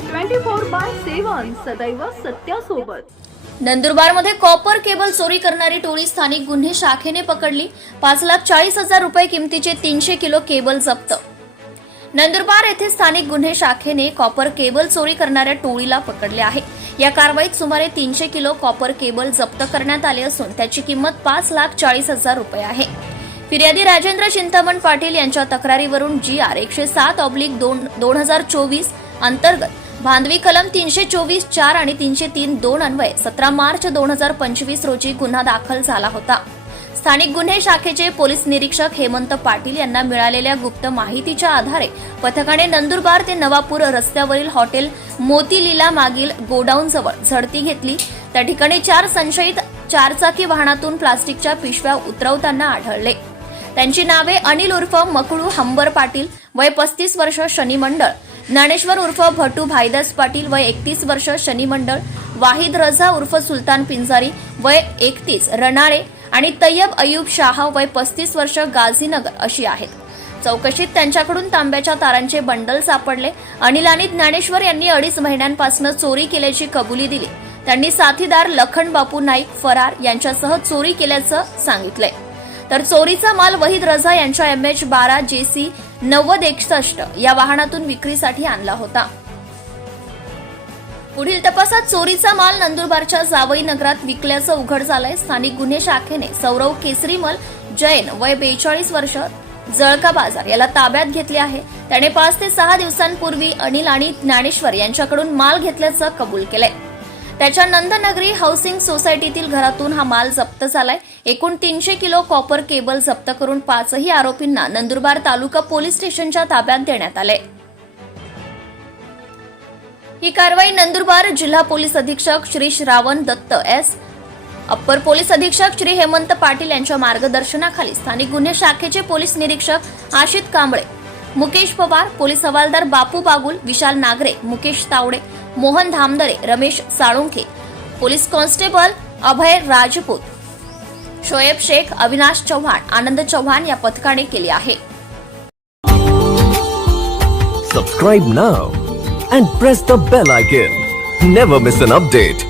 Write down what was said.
Twenty four by seven सदैव सत्यासोबत. नंदुरबारमध्ये copper cable चोरी करणारी टोळी स्थानिक गुन्हे शाखेने पकडली. पाच लाख चाळीस हजार रुपये किमतीचे तीनशे किलो केबल जप्त. नंदुरबार येथे स्थानिक गुन्हे शाखेने कॉपर केबल चोरी करणाऱ्या टोळीला पकडले आहे. या कारवाईत सुमारे तीनशे किलो कॉपर केबल जप्त करण्यात आले असून त्याची किंमत पाच लाख चाळीस हजार रुपये आहे. फिर्यादी राजेंद्र चिंतामण पाटील यांच्या तक्रारीवरून जी आर एकशे सात ऑब्लिक दोन दोन हजार चोवीस अंतर्गत भांदवी कलम तीनशे चोवीस चार आणि तीनशे तीन दोन अन्वये सतरा मार्च दोन हजार पंचवीस रोजी गुन्हा दाखल झाला होता. स्थानिक गुन्हे शाखेचे पोलीस निरीक्षक हेमंत पाटील यांना मिळालेल्या गुप्त माहितीच्या आधारे पथकाने नंदुरबार ते नवापूर रस्त्यावरील हॉटेल मोतीलीला मागील गोडाऊनजवळ झडती घेतली. त्या ठिकाणी चार संशयित चारचाकी वाहनातून प्लास्टिकच्या पिशव्या उतरवताना आढळले. त्यांची नावे अनिल उर्फ मकळू हंबर पाटील वय पस्तीस वर्ष शनी मंडळ ज्ञानेश्वर उर्फ भटू भाईदास पाटील वय एकतीस वर्ष शनी मंडळ वाहिद रझा उर्फ सुलतान पिंजारी वय एकतीस रणारे आणि तय्यब अयूब शाह वय पस्तीस वर्ष गाझीनगर अशी आहेत. चौकशीत त्यांच्याकडून तांब्याच्या तारांचे बंडल सापडले. अनिल ज्ञानेश्वर यांनी अडीच महिन्यांपासून चोरी केल्याची कबुली दिली. त्यांनी साथीदार लखन बापू नाईक फरार यांच्यासह चोरी केल्याचं सांगितलंय. तर चोरीचा माल वहीद रझा यांच्या एम एच बारा जे सी नव्वद एकसष्ट या वाहनातून विक्रीसाठी आणला होता. पुढील तपासात चोरीचा माल नंदुरबारच्या जावई नगरात विकल्याचं उघड झालंय. स्थानिक गुन्हे शाखेने सौरव केसरीमल जैन वय बेचाळीस वर्ष जळका बाजार याला ताब्यात घेतले आहे. त्याने पाच ते सहा दिवसांपूर्वी अनिल आणि ज्ञानेश्वर यांच्याकडून माल घेतल्याचं कबूल केलंय. त्याच्या नंदनगरी हाऊसिंग सोसायटीतील घरातून हा माल जप्त झालाय. एकूण तीनशे किलो कॉपर केबल जप्त करून पाचही आरोपींना नंदुरबार तालुका पोलीस स्टेशनच्या ताब्यात देण्यात आले. ही कारवाई नंदुरबार जिल्हा पोलीस अधीक्षक Shri Shravan Datta S upper police अधीक्षक श्री हेमंत पाटील यांच्या मार्गदर्शनाखाली स्थानिक गुन्हे शाखेचे पोलीस निरीक्षक आशित कांबळे मुकेश पवार पोलीस हवालदार बापू बागुल विशाल नागरे मुकेश तावडे मोहन धामदरे रमेश साळुंखे पोलीस कॉन्स्टेबल अभय राजपूत शोएब शेख अविनाश चव्हाण आनंद चव्हाण या पथकाने केली आहे. Subscribe now and press the bell icon never miss an update